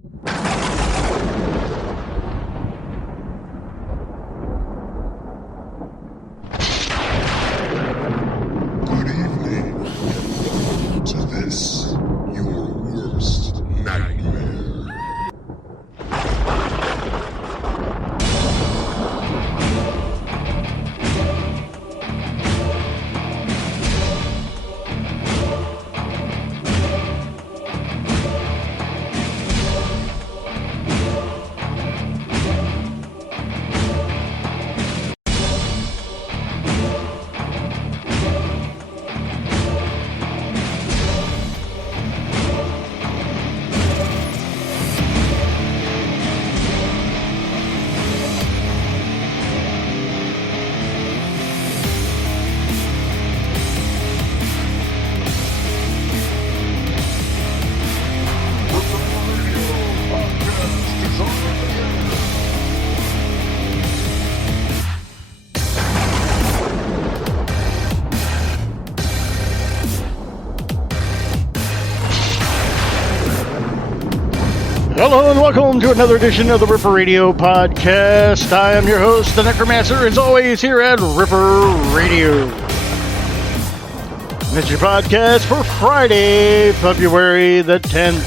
Good evening, and welcome to this, your worst nightmare. Hello and welcome to another edition of the Ripper Radio Podcast. I am your host, the Necromancer, as always here at Ripper Radio. This is your podcast for Friday, February the 10th.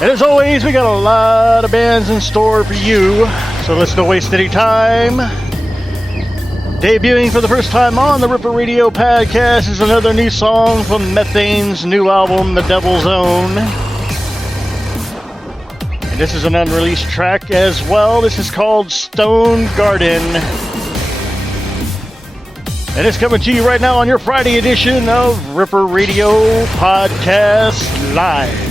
And as always, we got a lot of bands in store for you, so let's not waste any time. Debuting for the first time on the Ripper Radio Podcast is another new song from METHANE's new album, The Devil's Own. And this is an unreleased track as well. This is called Stone Garden. And it's coming to you right now on your Friday edition of Ripper Radio Podcast Live.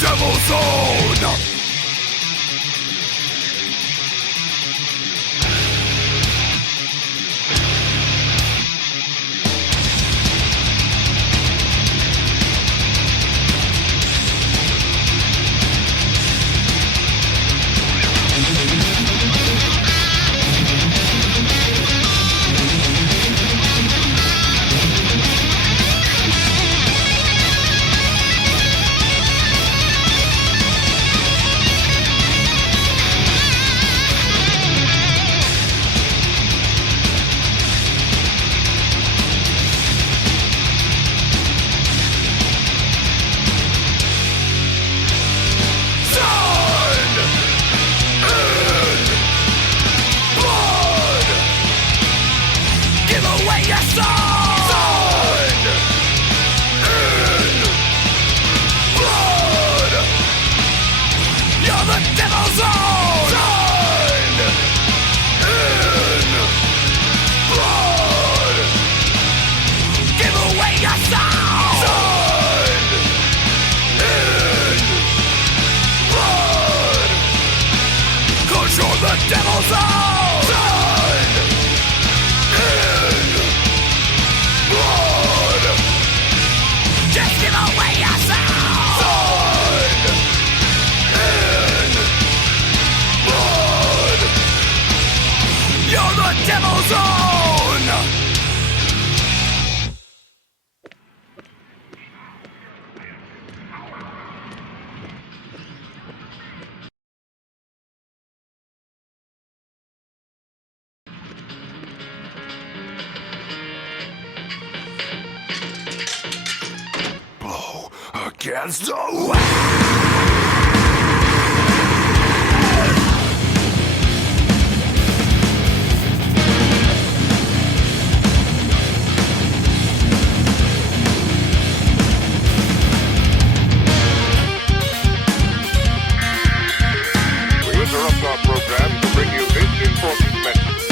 devil zone. Against the wind. We interrupt our program to bring you this important message.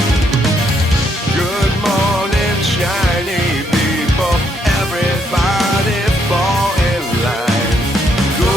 Good morning, shiny people. Everybody fall in line. Go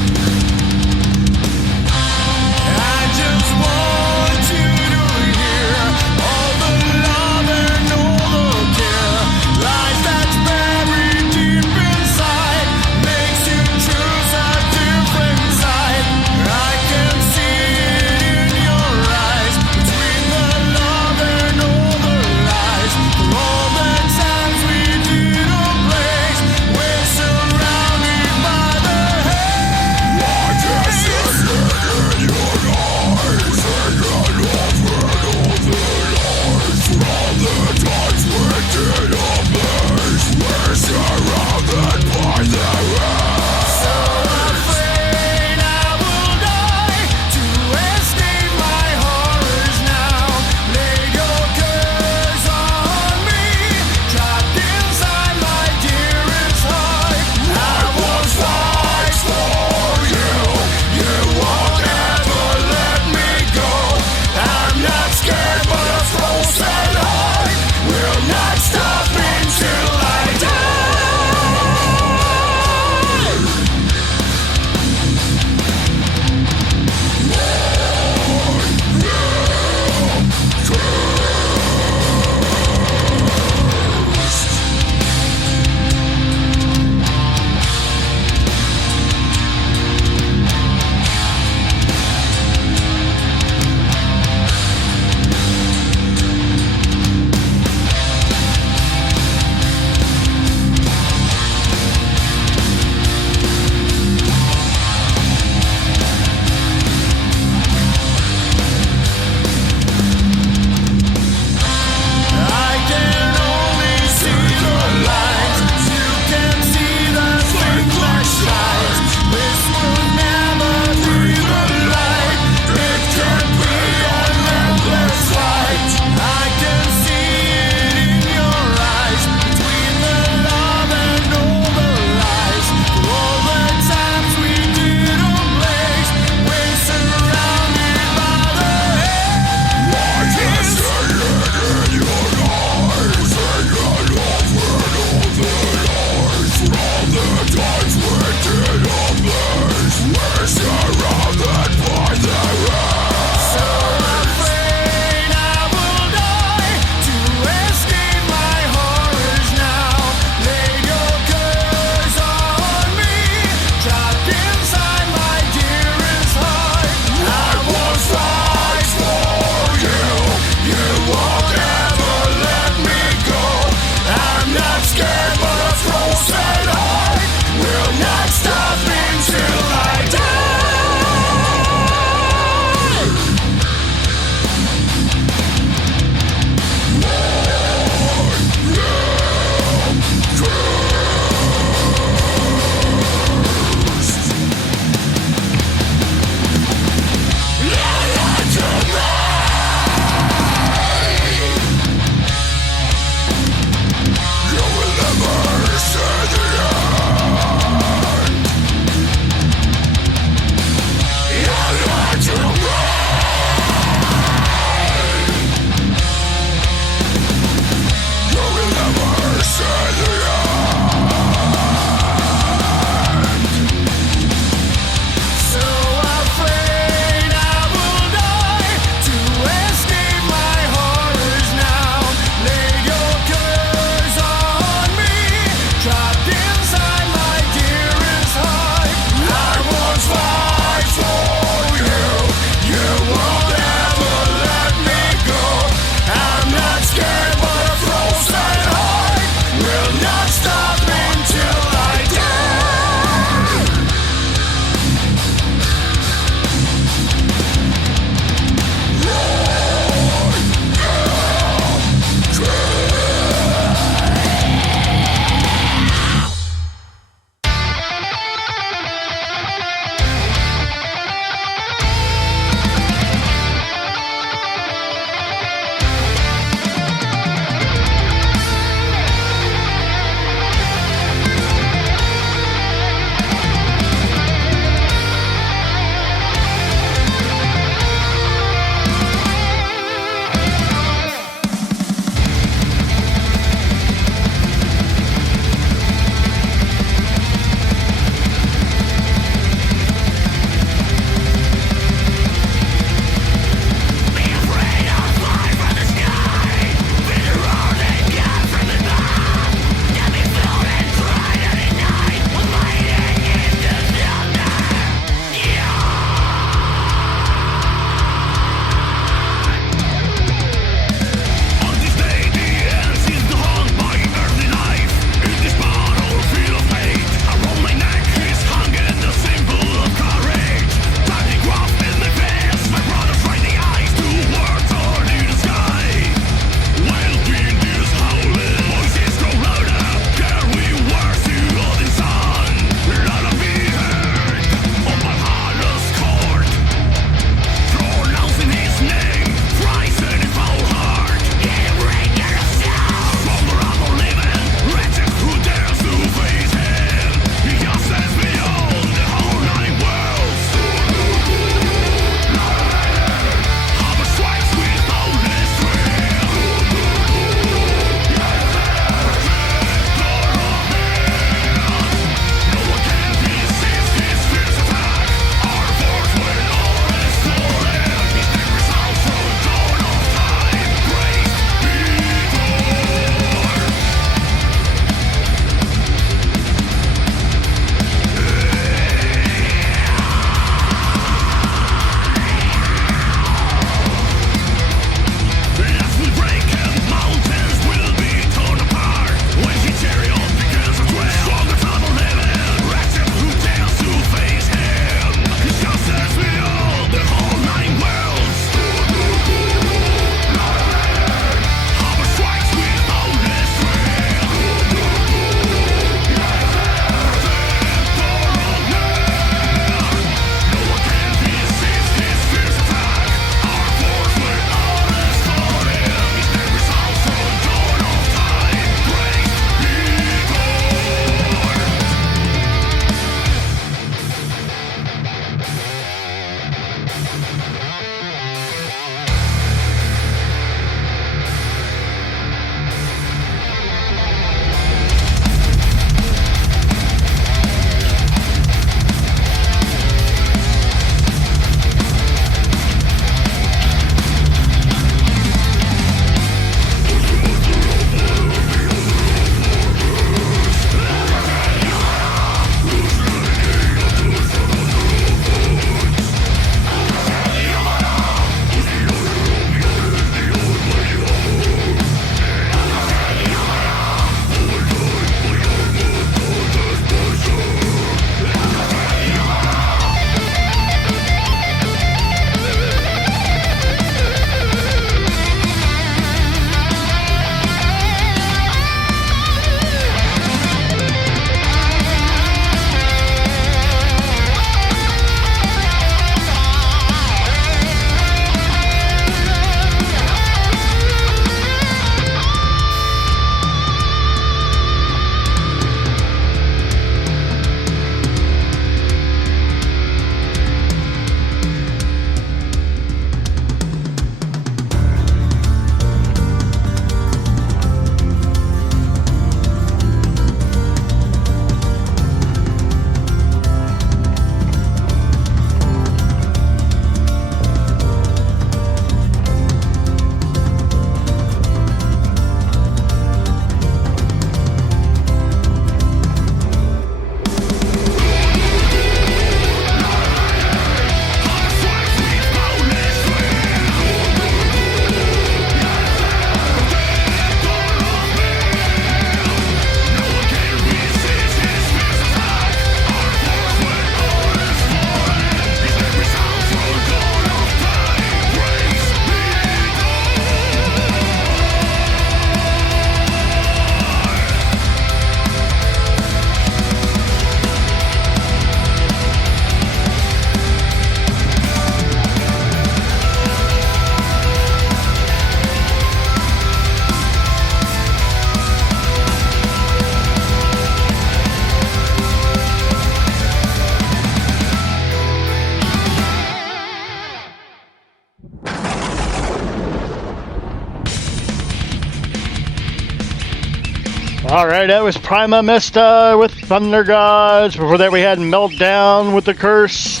Alright, that was PIMEA MESTA with Thunder Gods. Before that we had MELTDOwn with The Curse,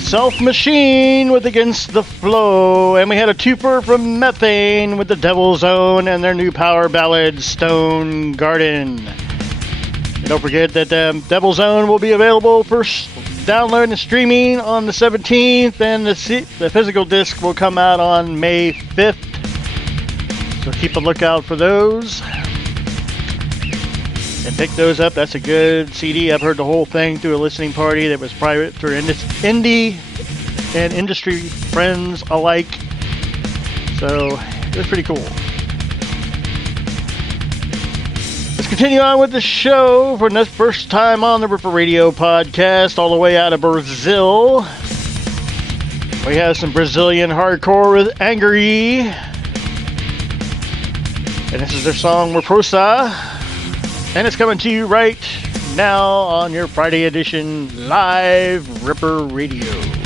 SELFMACHINE with Against the Flow, and we had a twofer from METHANE with The Devil's Own and their new power ballad, Stone Garden. And don't forget that Devil's Own will be available for download and streaming on the 17th, and the physical disc will come out on May 5th. So keep a lookout for those. And pick those up. That's a good CD. I've heard the whole thing through a listening party that was private for indie and industry friends alike. So it was pretty cool. Let's continue on with the show for the first time on the Ripper Radio podcast, all the way out of Brazil. We have some Brazilian hardcore with ANGUERE. And this is their song Reprosa. And it's coming to you right now on your Friday edition live Ripper Radio.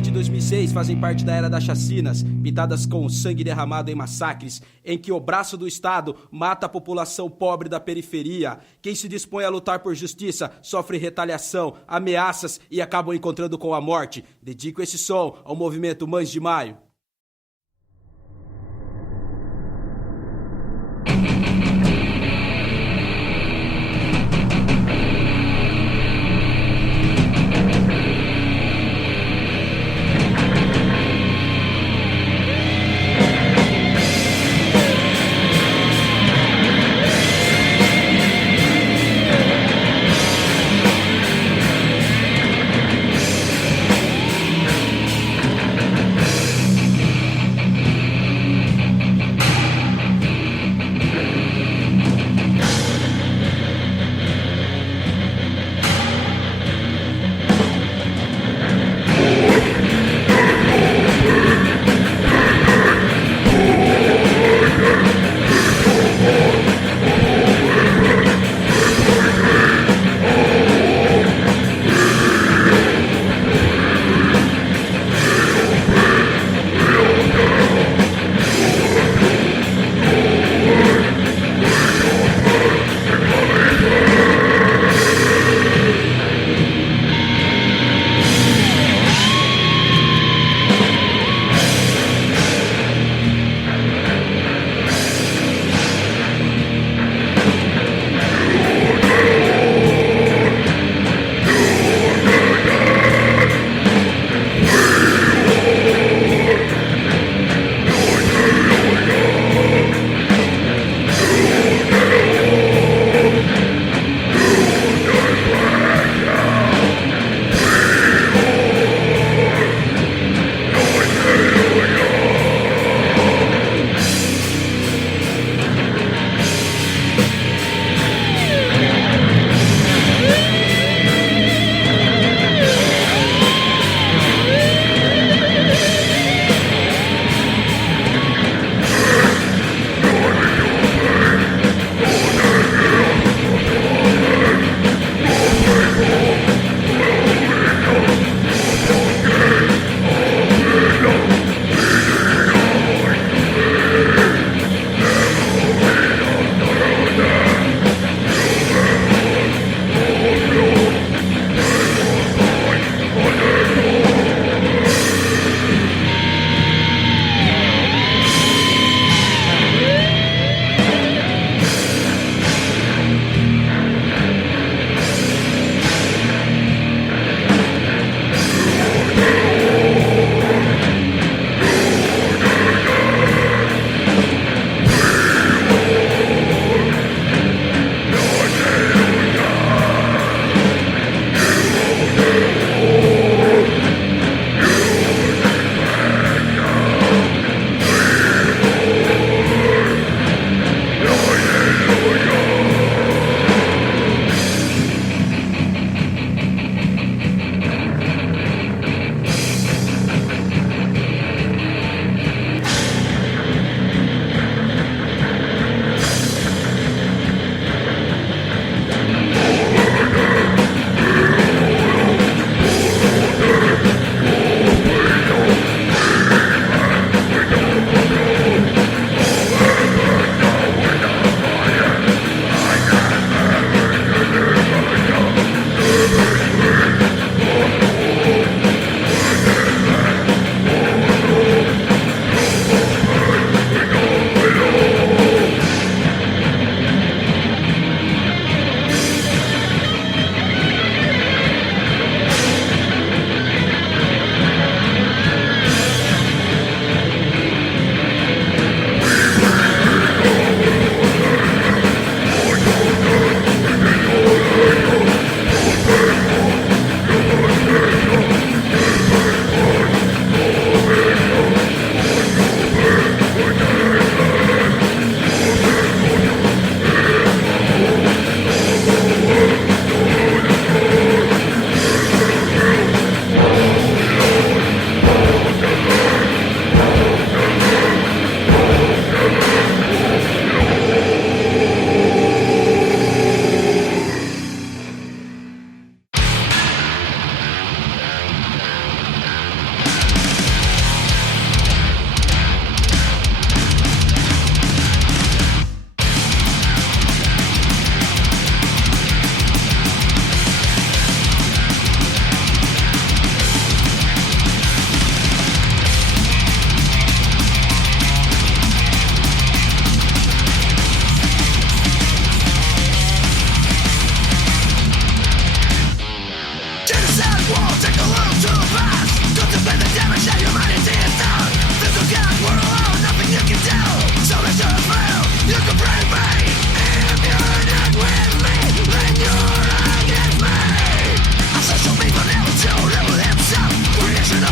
de 2006 fazem parte da era das chacinas, pintadas com sangue derramado em massacres, em que o braço do Estado mata a população pobre da periferia. Quem se dispõe a lutar por justiça sofre retaliação, ameaças e acabam encontrando com a morte. Dedico esse som ao movimento Mães de Maio.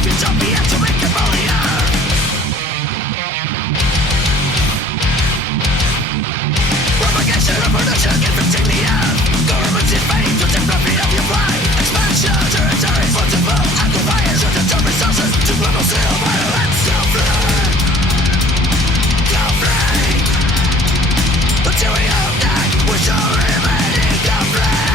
utopia to make Cambodia. Propagation of production infecting the earth. Governments in vain to take profit of your pride. Expansion territories multiple occupiers of the term resources to global silver and silver. Go free until we all die. We shall remain go free.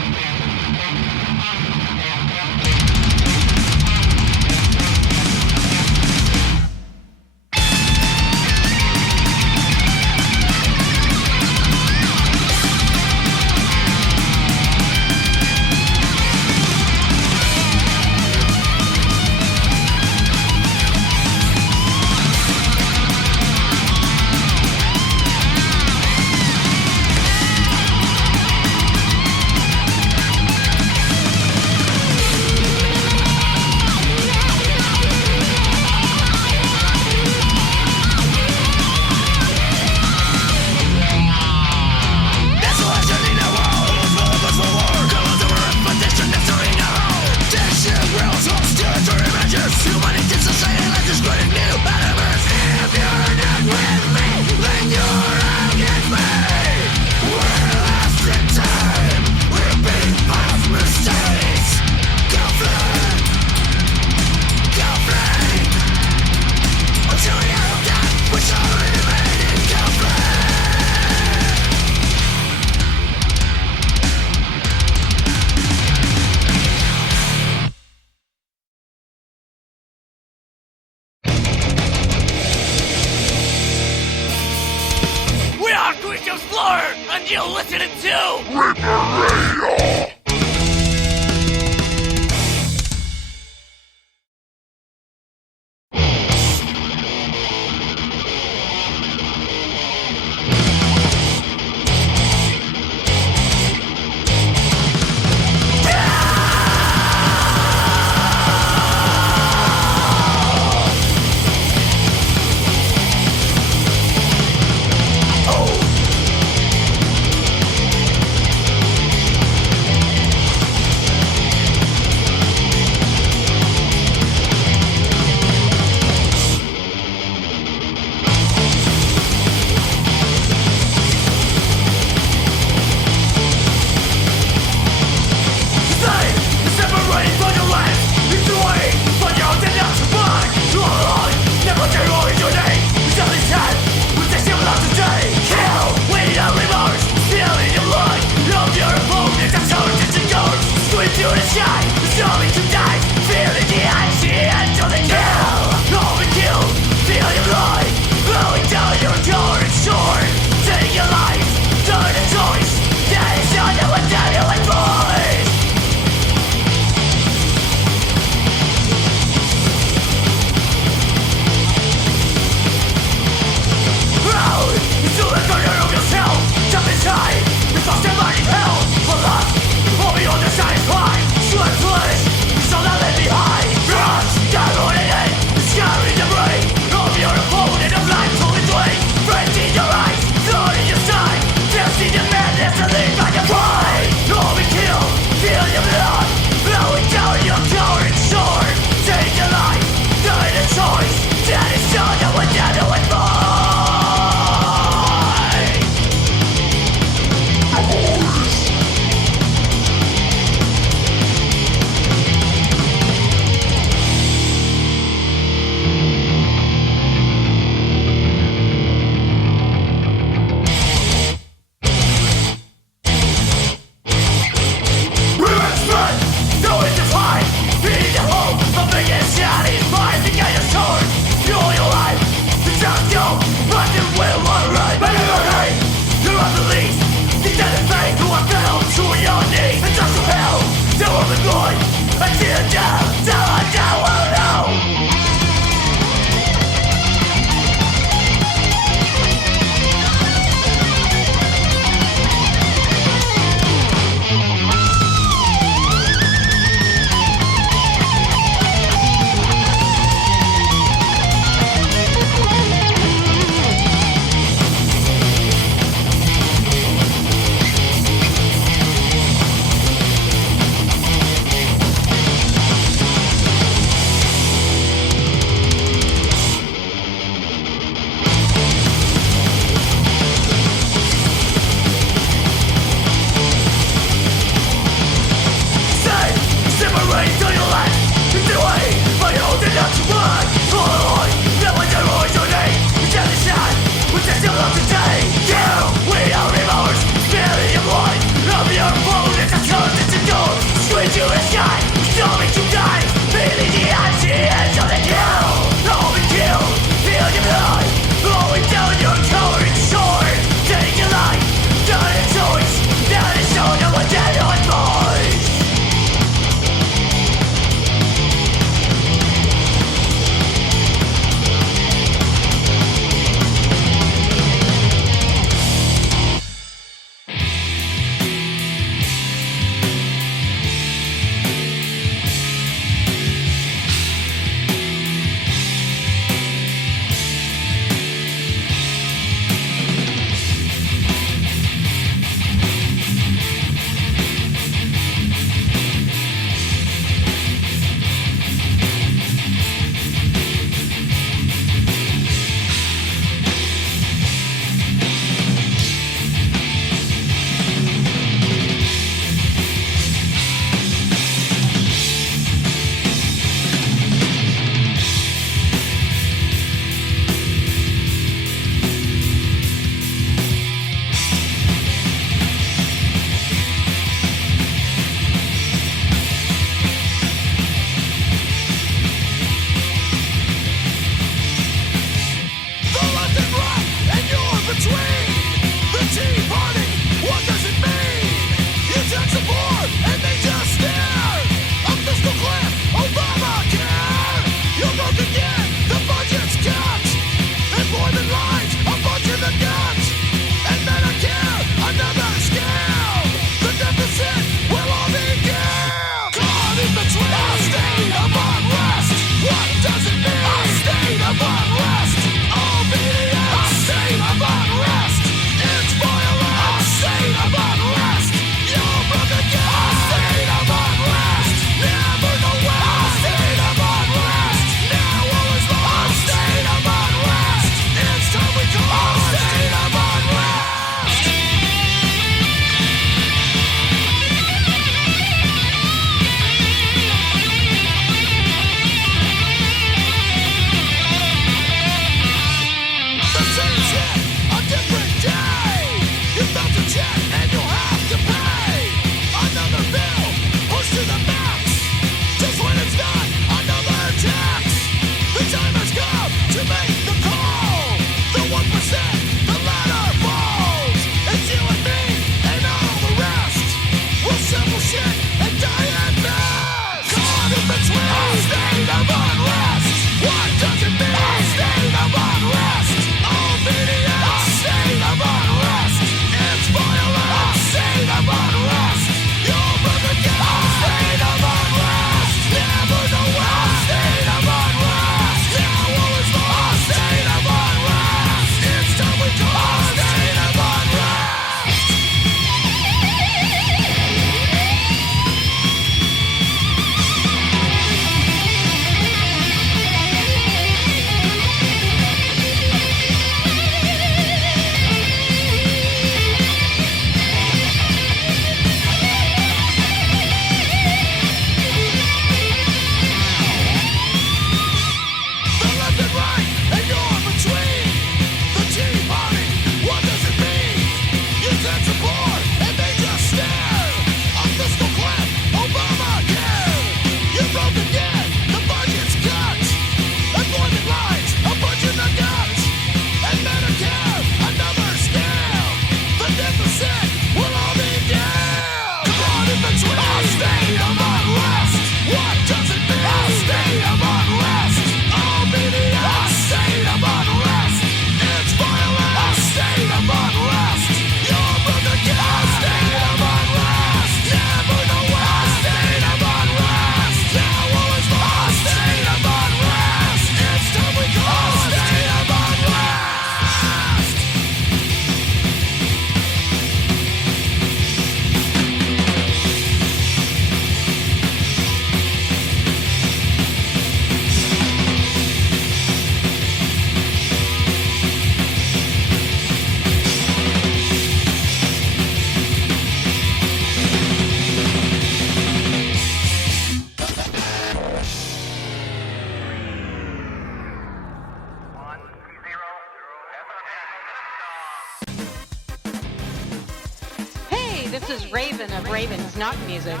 this is Raven of Raven's Knock Music.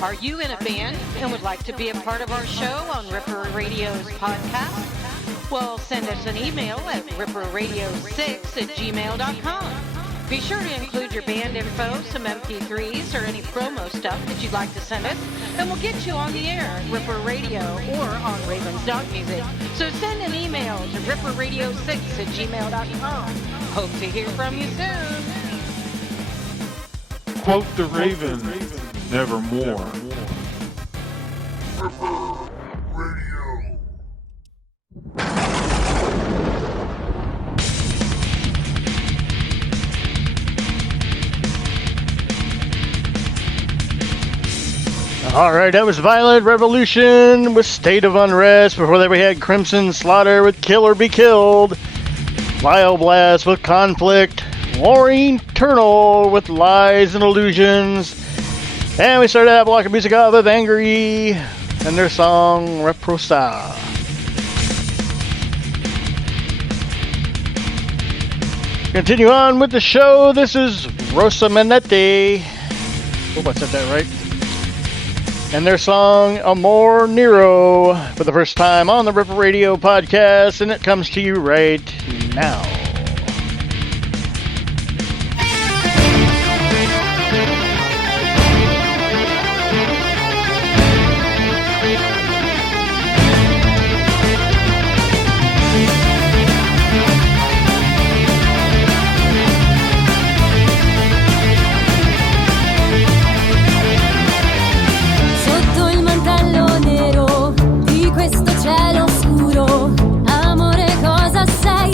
Are you in a band and would like to be a part of our show on Ripper Radio's podcast? Well, send us an email at ripperradio6@gmail.com. Be sure to include your band info, some MP3s, or any promo stuff that you'd like to send us, and we'll get you on the air at Ripper Radio or on Raven's Knock Music. So send an email to ripperradio6@gmail.com. Hope to hear from you soon. Quote the Raven, nevermore. Radio. Alright, that was Violent Revolution with State of Unrest. Before that we had Crimson Slaughter with Kill or Be Killed. VIOLBLAST with Conflict. Warring Eternal with Lies and Illusions. And we started that block of music off of ANGUERE and their song Reprosa. Continue on with the show. This is ROSSOMETLE. Hope I said that right. And their song Amor Nero for the first time on the Ripper Radio podcast, and it comes to you right now. Cielo oscuro, amore cosa sei?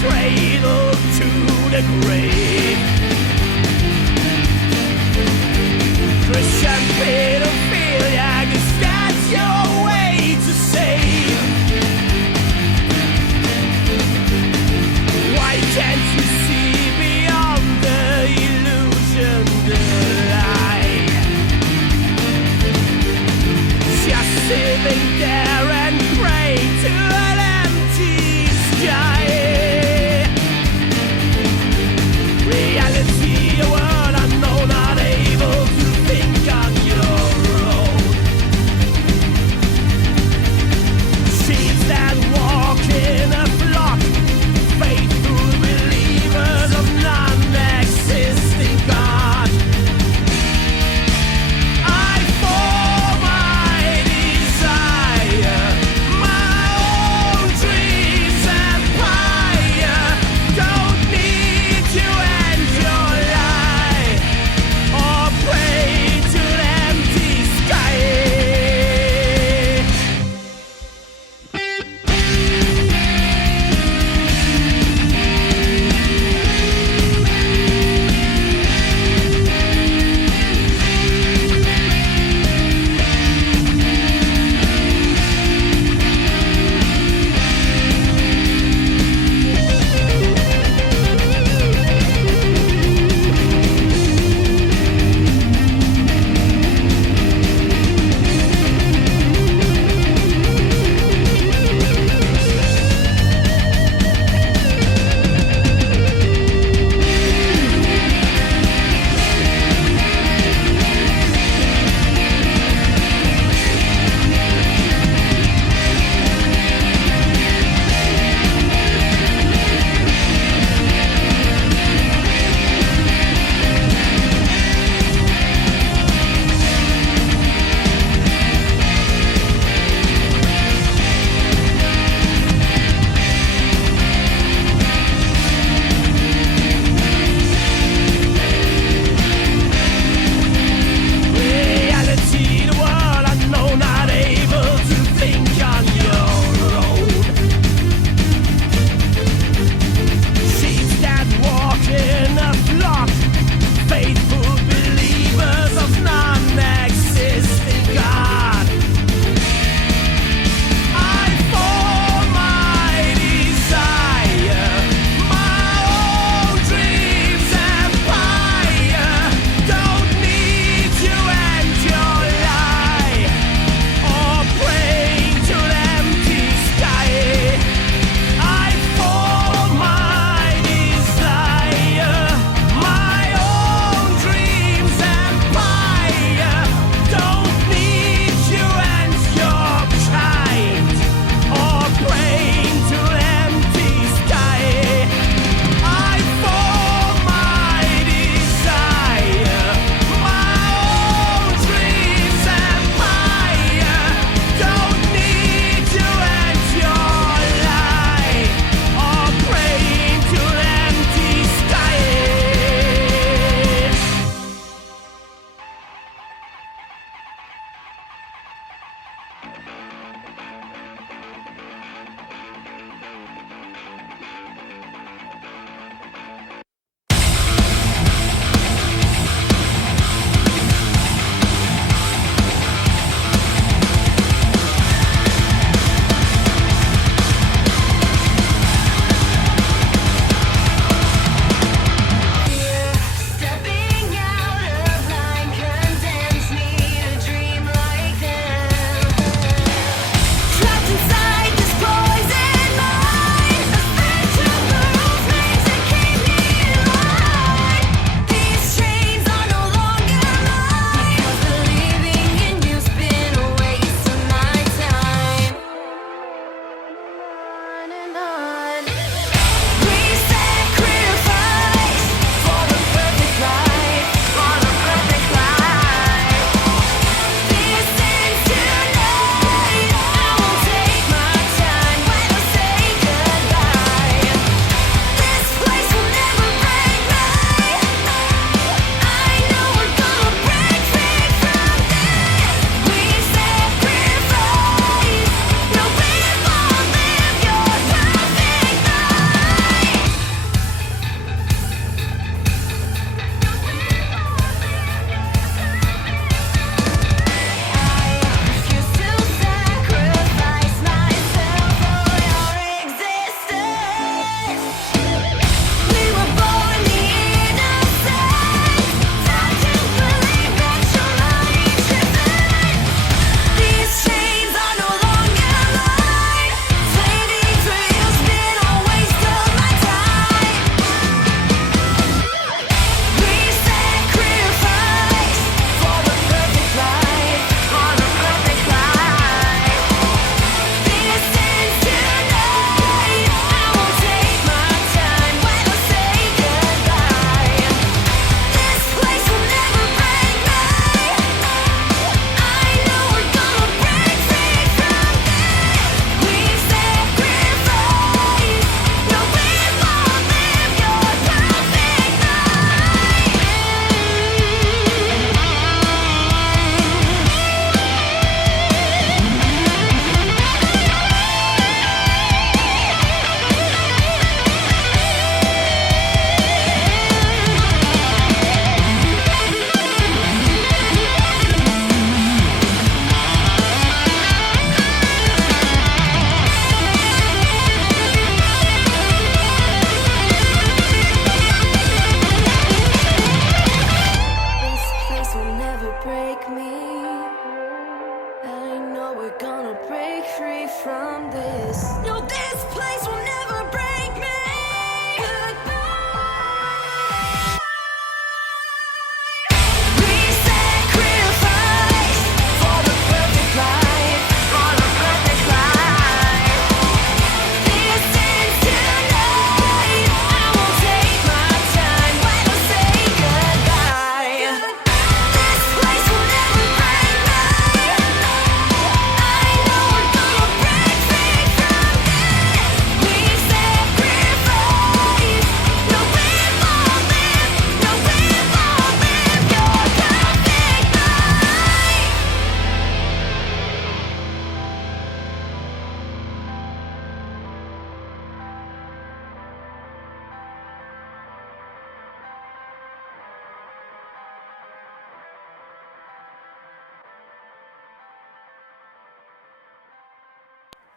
cradle to the grave. Christian pedophilia, 'cause that's your way to save. Why can't you see beyond the illusion, the lie? Just sitting there and pray to an empty sky. Reality, a world unknown, not able to think on your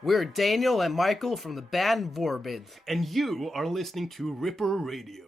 We're Daniel and Michael from the band VORBID. And you are listening to Ripper Radio.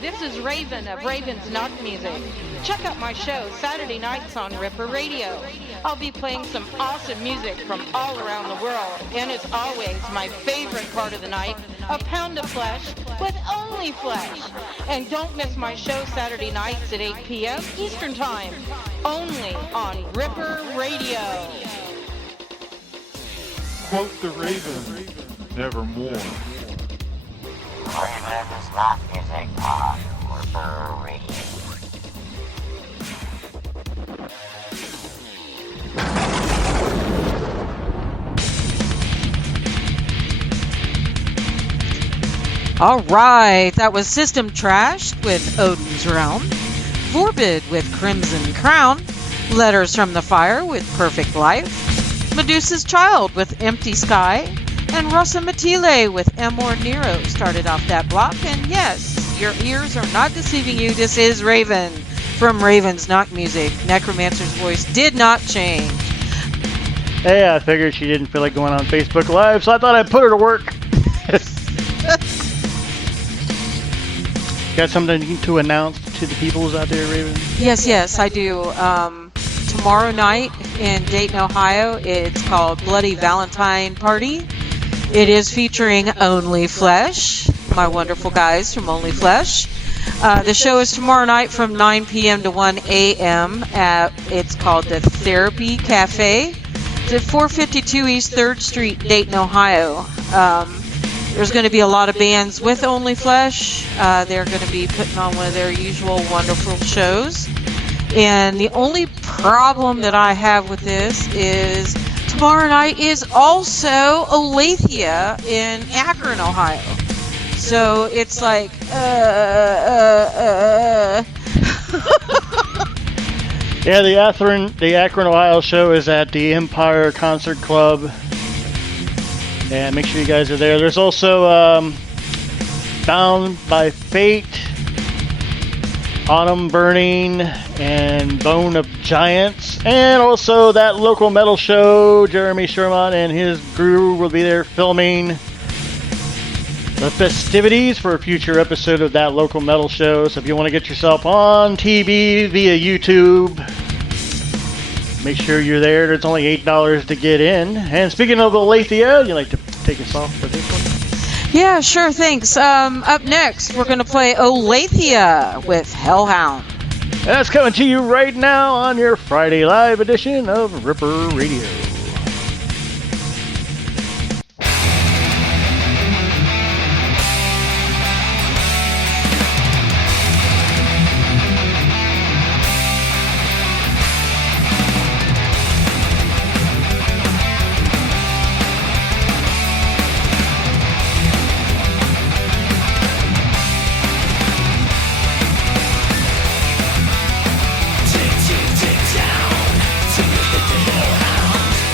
this is Raven of Raven's Knock Music. Check out my show Saturday nights on Ripper Radio. I'll be playing some awesome music from all around the world, and as always, my favorite part of the night, a pound of flesh with only flesh. And don't miss my show Saturday nights at 8 p.m. Eastern Time, only on Ripper Radio. Quote the Raven, nevermore. Raven's Knock Music on Ripper Radio. All right, that was System Trashed with Odin's Realm, VORBID with Crimson Crown, Letters from the Fire with Perfect Life, Medusa's Child with Empty Sky, and ROSSOMETLE with Amor Nero started off that block. And yes, your ears are not deceiving you. This is Raven from Raven's Knock Music. Necromancer's voice did not change. Hey, I figured she didn't feel like going on Facebook Live, so I thought I'd put her to work. Got something to announce to the peoples out there, Raven? Yes, I do. Tomorrow night in Dayton, Ohio, it's called Bloody Valentine Party. It is featuring Only Flesh, my wonderful guys from Only Flesh. The show is tomorrow night from 9 p.m. to 1 a.m. It's called the Therapy Cafe. It's at 452 East 3rd Street, Dayton, Ohio. There's going to be a lot of bands with Only Flesh. They're going to be putting on one of their usual wonderful shows. And the only problem that I have with this is tomorrow night is also OLATHIA in Akron, Ohio. So it's like, Yeah, the Akron, Ohio show is at the Empire Concert Club. And make sure you guys are there. There's also Bound by Fate, Autumn Burning, and Bone of Giants. And also that local metal show, Jeremy Sherman and his crew will be there filming the festivities for a future episode of that local metal show. So if you want to get yourself on TV via YouTube, make sure you're there. There's only $8 to get in. And speaking of OLATHIA, you like to take us off for this one? Yeah, sure, thanks. Up next, we're going to play OLATHIA with Hellhound. That's coming to you right now on your Friday live edition of Ripper Radio. Down, to hit the hellhound.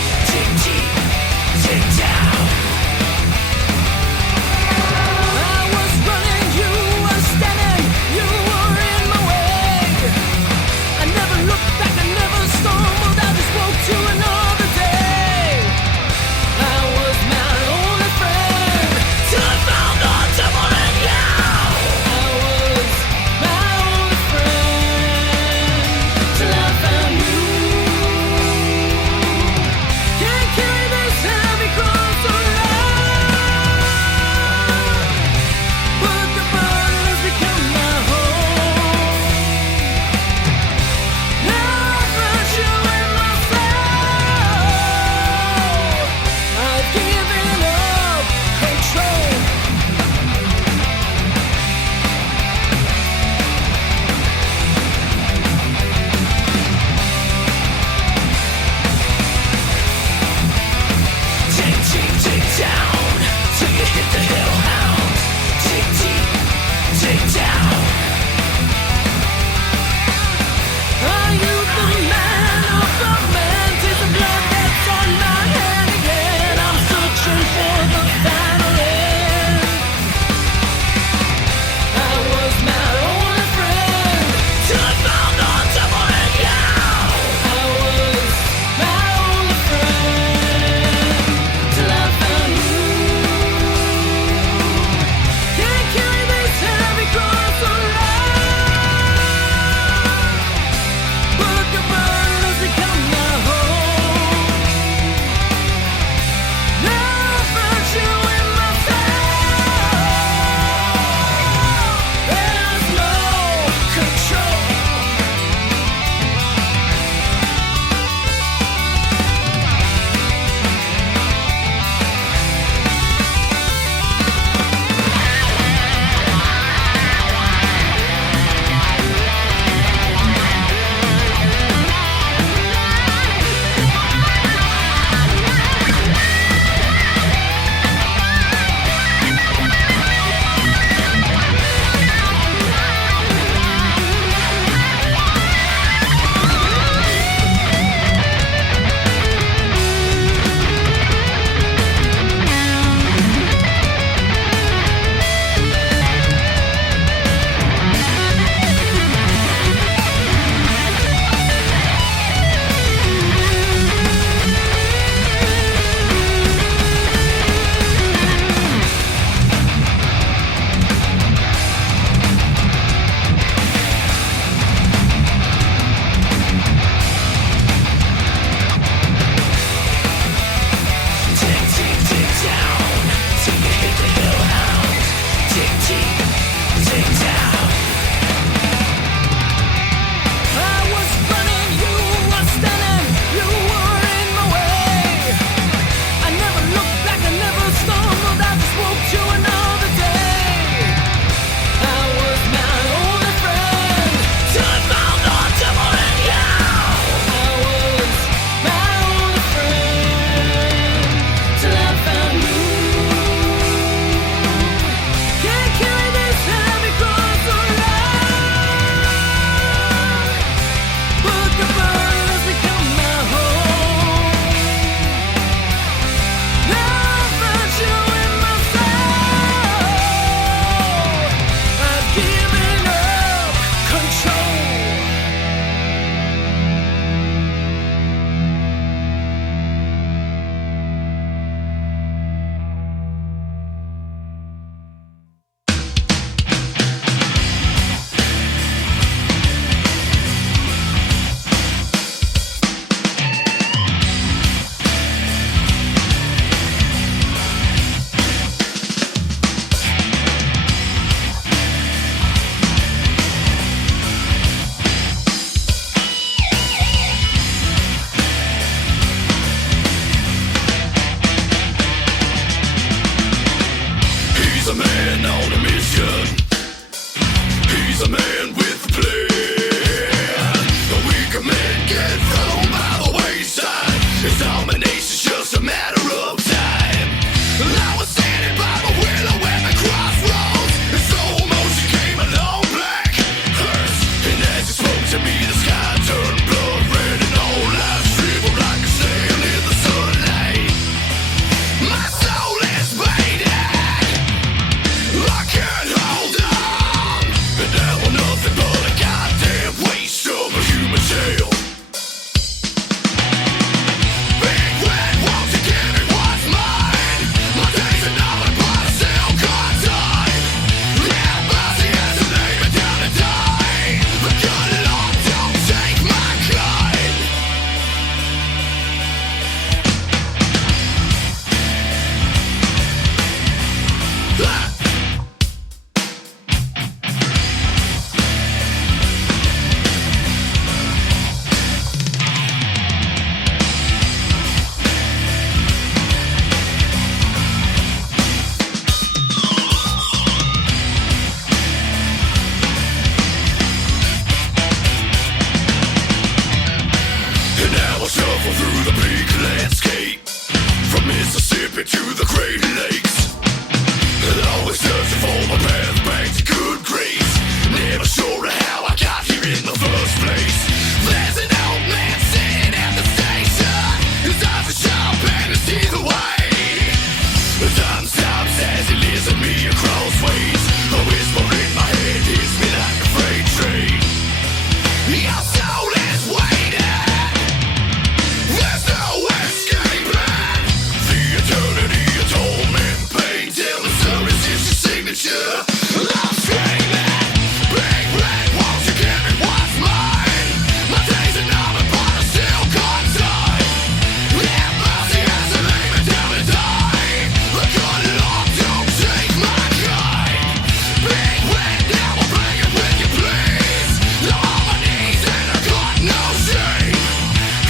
Sometimes as he leers at me across ways, a whisper in my head hits me like a freight train. Your soul is waiting, there's no escaping the eternity of torment, pain till the service is your signature. I'm screaming, big red walls, you give me what's mine. My days are numbered but I still got time. Have mercy as I lay me down to die. The good Lord don't take my kind. Big red now will bring it with you please. Now on my knees and I got no shame.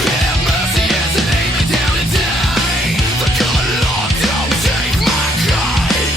Have mercy as I lay me down to die. The good Lord don't take my kind.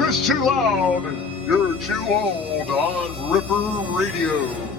music's too loud. You're too old on Ripper Radio.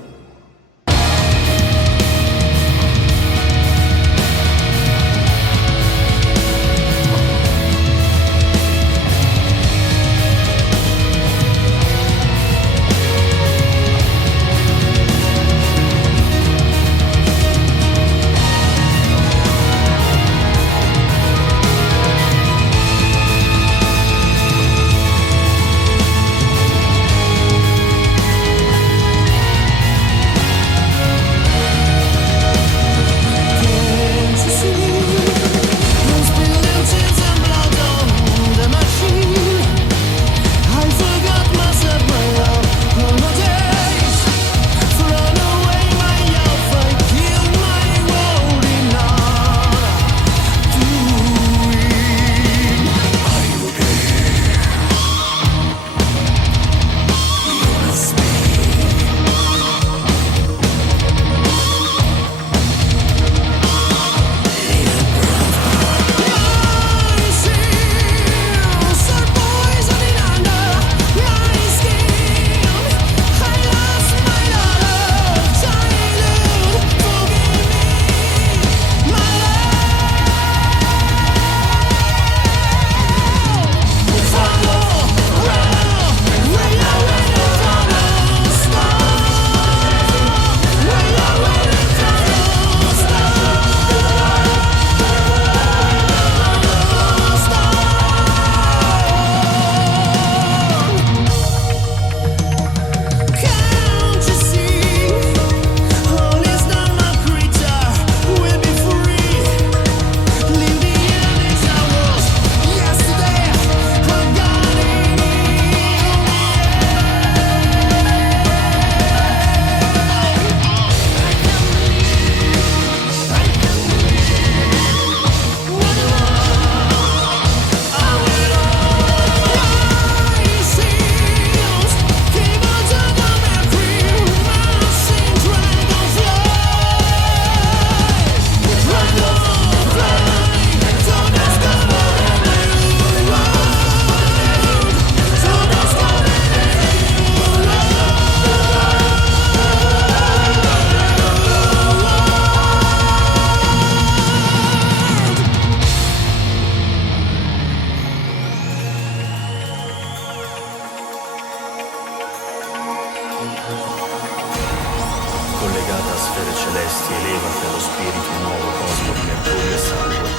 Collegata a sfere celesti, elevati allo spirito un nuovo cosmo di mercurio e sangue.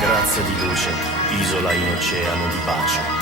Grazia di luce, isola in oceano di pace.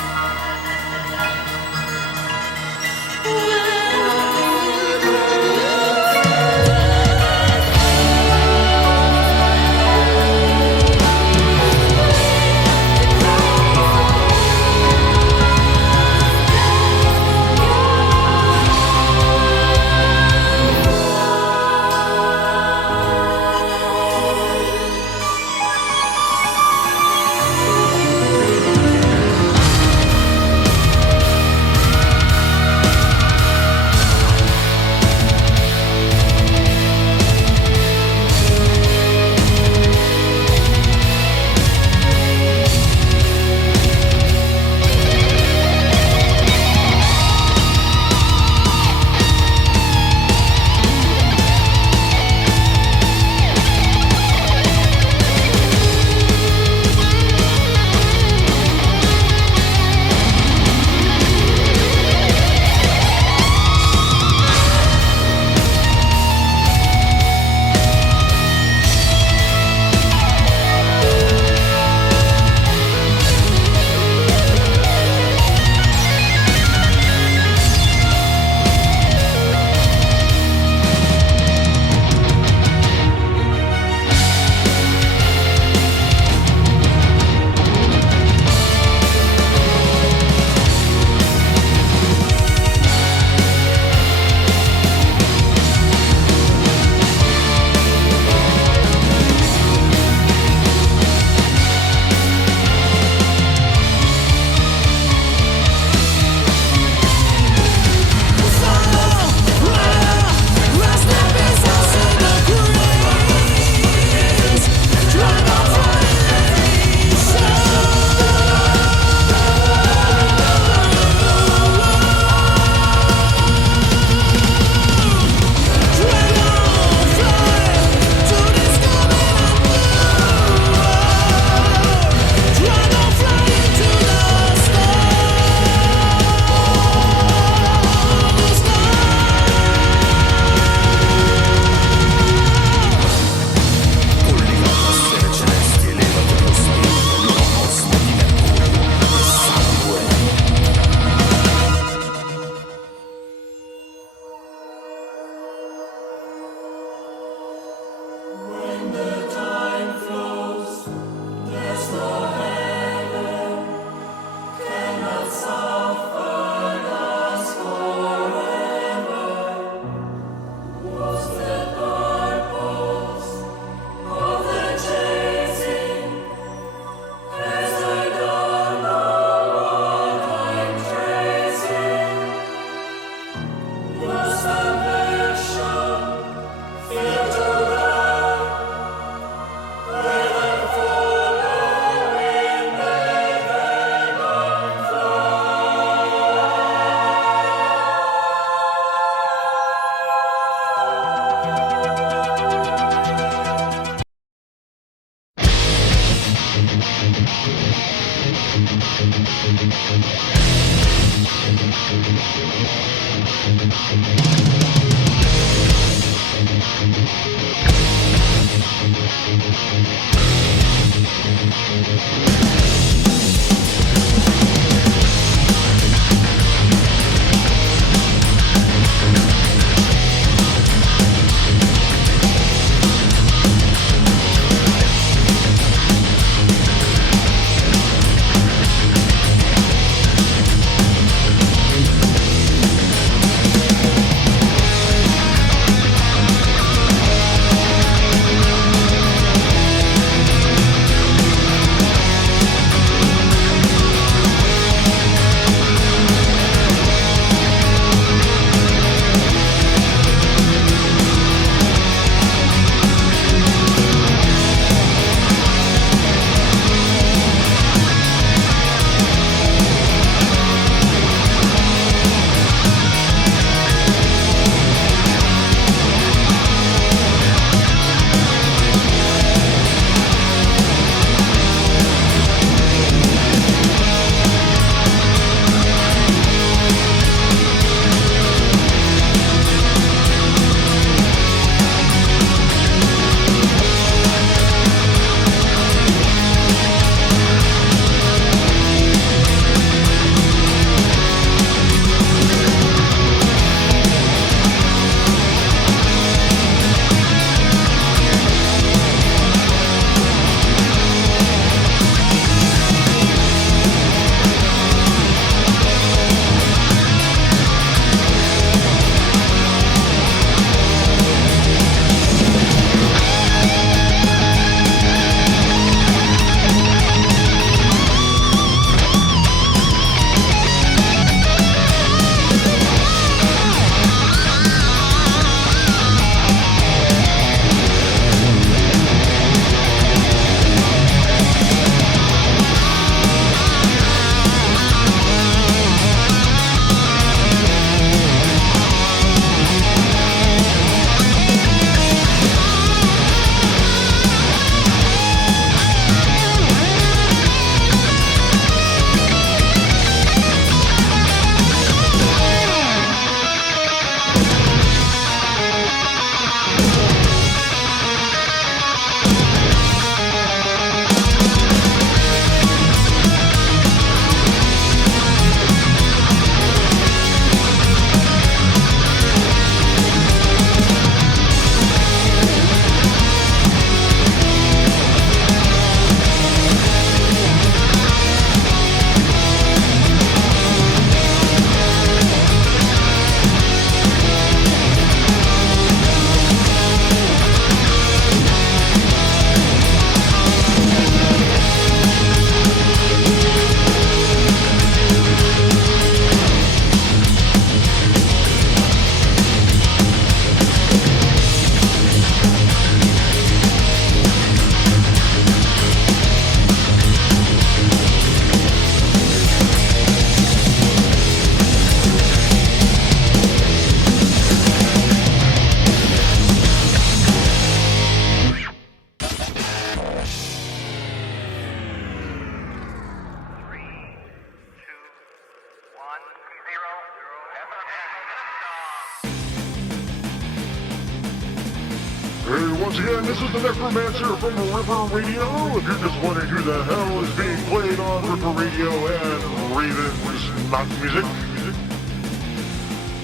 Once again, this is the Necromancer from Ripper Radio. If you're just wondering who the hell is being played on Ripper Radio and Raven's Knock Music,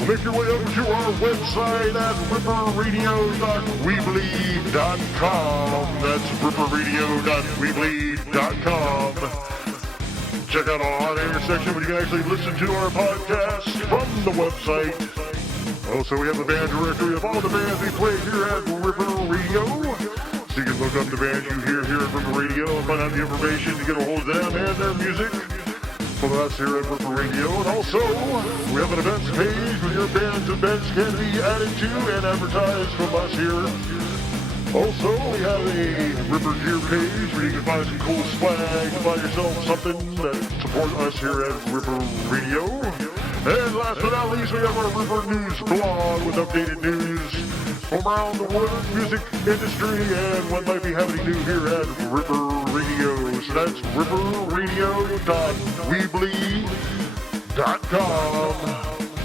make your way over to our website at ripperradio.weebly.com. That's ripperradio.weebly.com. Check out our on-air section where you can actually listen to our podcast from the website. Also, we have a band directory of all the bands we play here at Ripper Radio. So you can look up the bands you hear here at Ripper Radio and find out the information to get a hold of them and their music from us here at Ripper Radio. And also, we have an events page where your band's events can be added to and advertised from us here. Also, we have a Ripper Gear page where you can find some cool swag, buy yourself something that supports us here at Ripper Radio. And last but not least, we have our Ripper News blog with updated news from around the wood music industry and what might be happening new here at Ripper Radio. So that's ripperradio.weebly.com.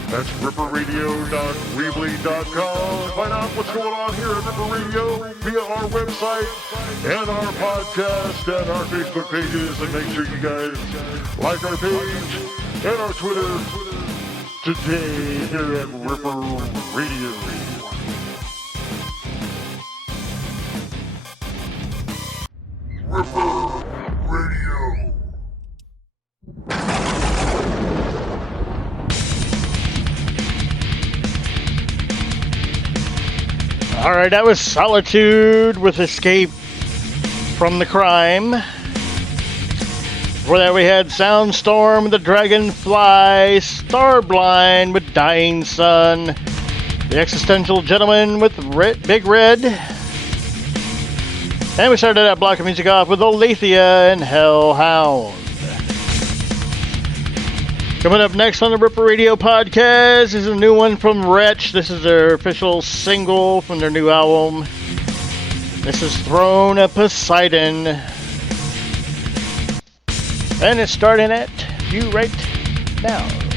That's ripperradio.weebly.com. Find out what's going on here at Ripper Radio via our website and our podcast and our Facebook pages. And make sure you guys like our page and our Twitter today here at Ripper Radio. Ripper Radio. Alright, that was Solitude with Escape from the Crime. Before that we had Soundstorm, The Dragonfly, Starblind with Dying Sun, The Existential Gentlemen with Big Red, and we started that block of music off with OLATHIA and Hellhound. Coming up next on the Ripper Radio podcast is a new one from REVOLTION. This is their official single from their new album. This is Throne of Poseidon. And it's starting at you right now.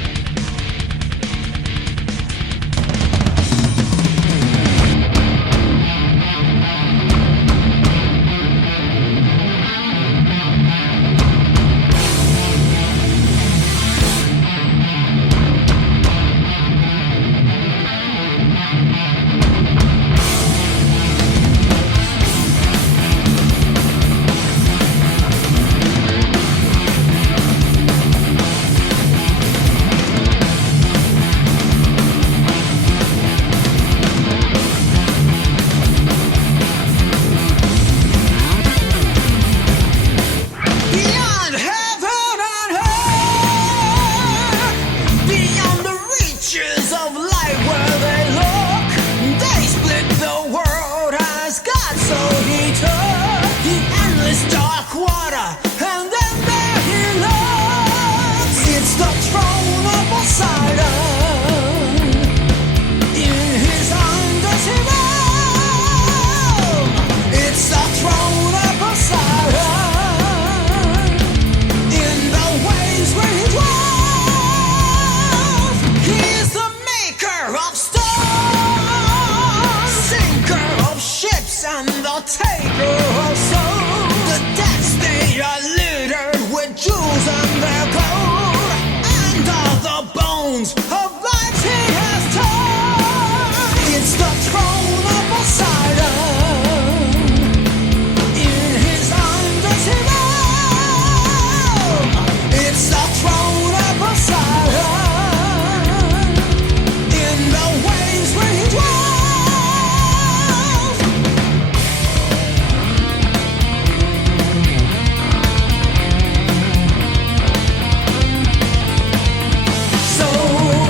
So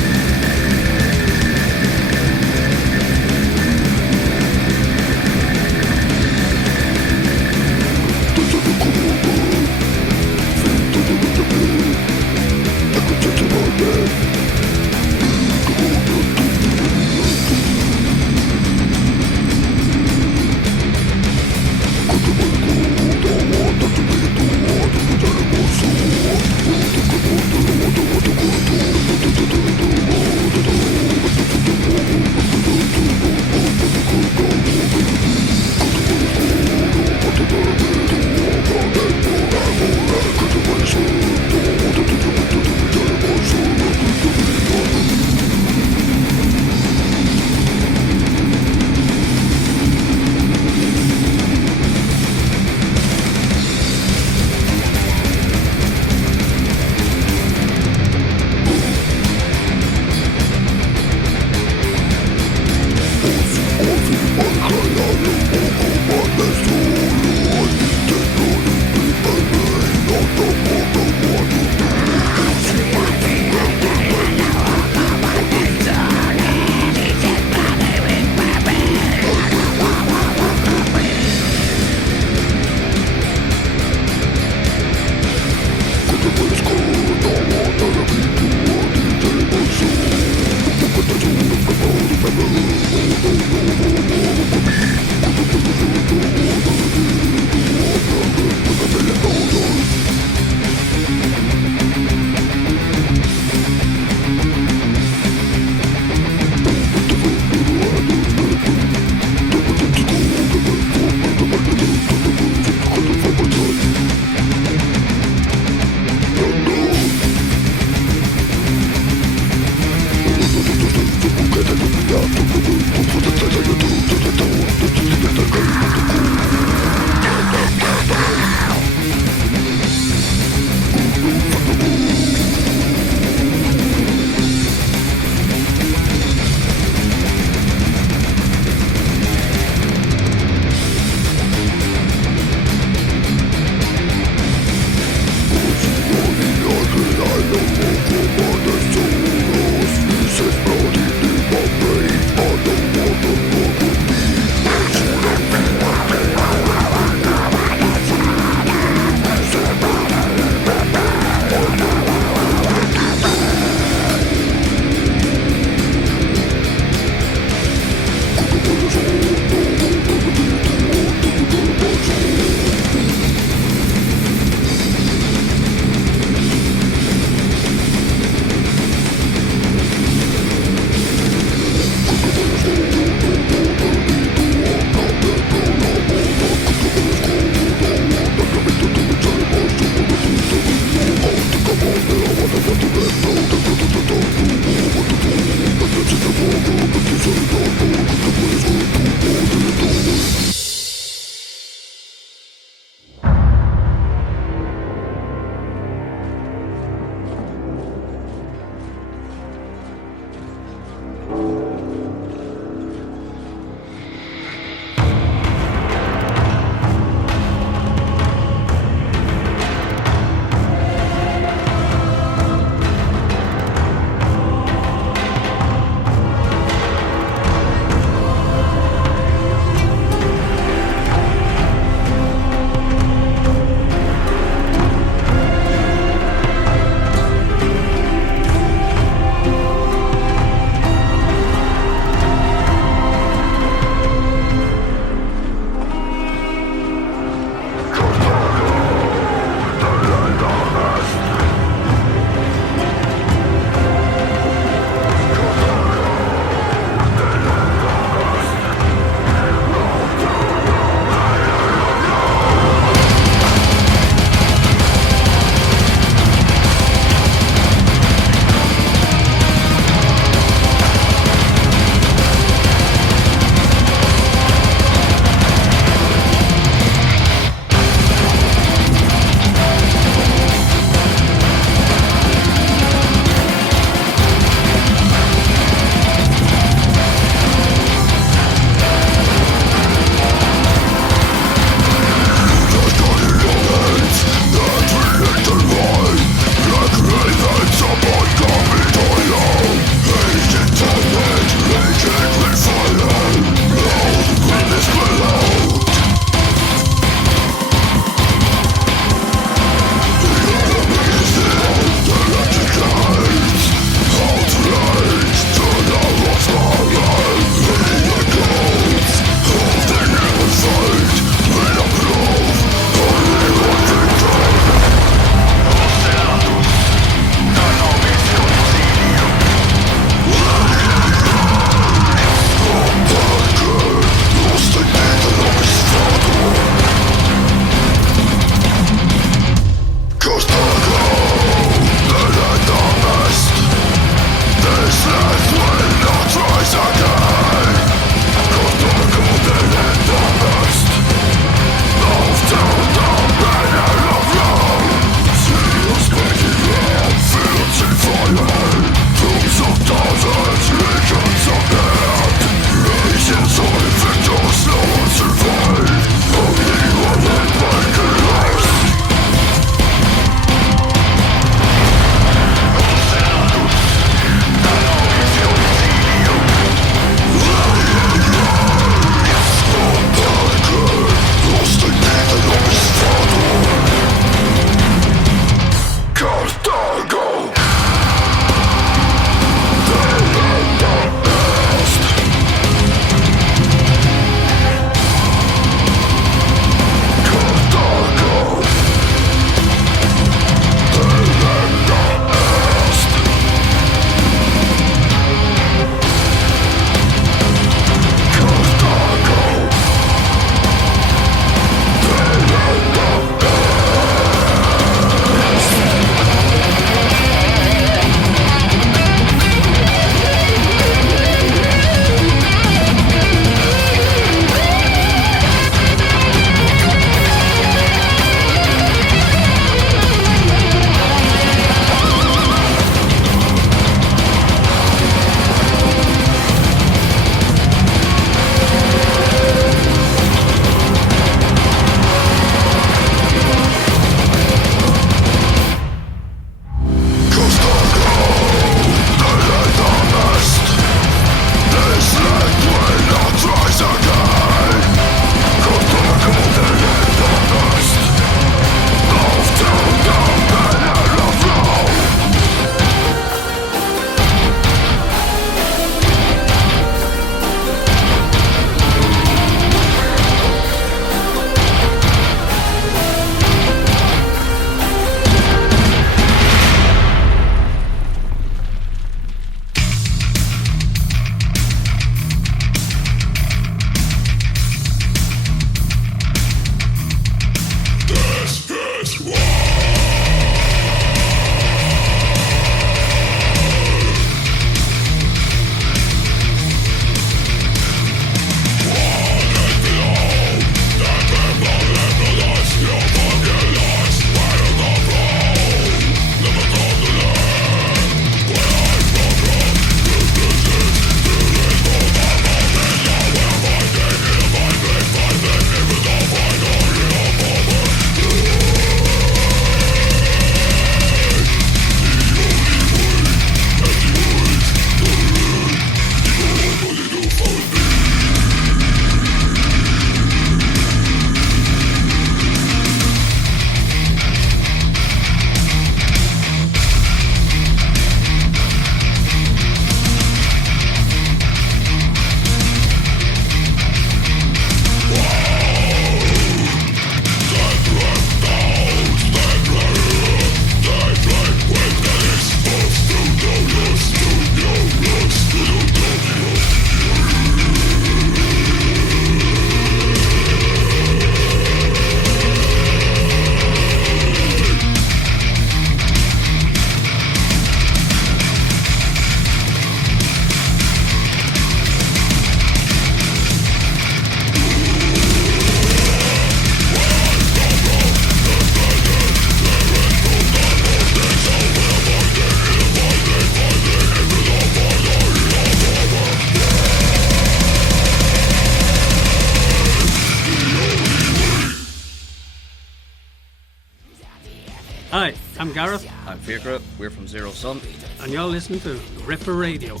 Hi, I'm Gareth. I'm Fikra. We're from ZEROSUN. And you're listening to Ripper Radio. We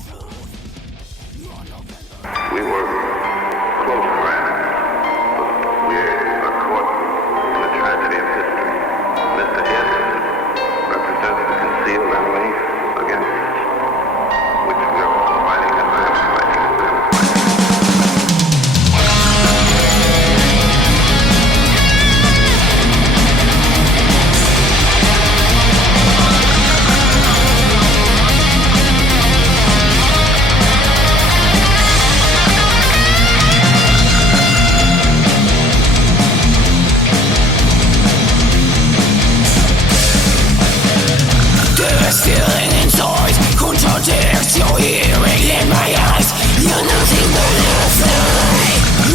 were close friends, but we are caught in the tragedy of history. Mr. S represents the concealed enemy against which we are all fighting and I am fighting and I am fighting. Feeling inside contradicts your hearing in my eyes. You're nothing but a fly.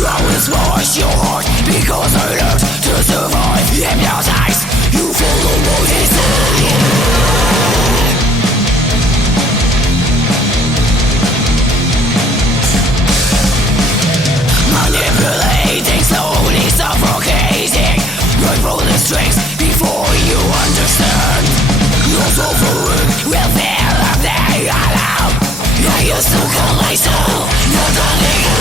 I will smash your heart because I learned to survive. Hypnotized, you follow my desire. Manipulating, slowly suffocating. Right for the strings before you understand. Your suffering will feel like they allow. I used to call myself not only you.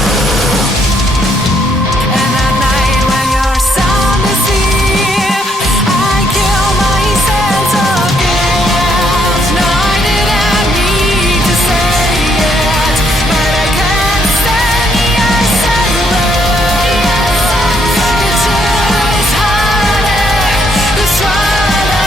And at night when you're sound asleep, I kill my sense of guilt. No, I didn't need to say it, but I can't stand the isolation. It is harder to swallow.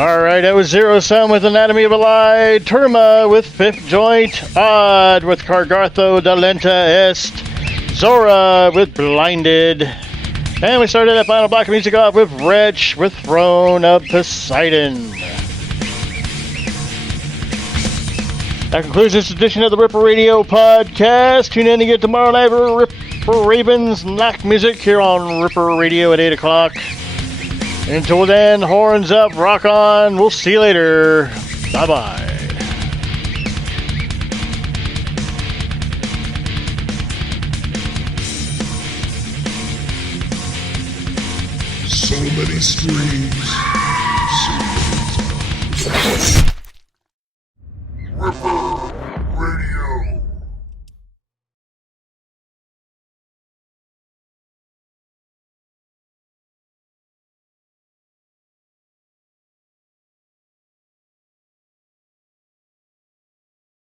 Alright, that was ZEROSUN with Anatomy of a Lie, TURMA with Fifth Joint, Odd with Cargartho da Lenta Est, ZORA with Blinded, and we started that final block of music off with WRETCH with Throne of Poseidon. That concludes this edition of the Ripper Radio Podcast. Tune in again tomorrow night for Ripper Ravens Knock Music here on Ripper Radio at 8 o'clock. Until then, horns up, rock on. We'll see you later. Bye-bye. So many streams.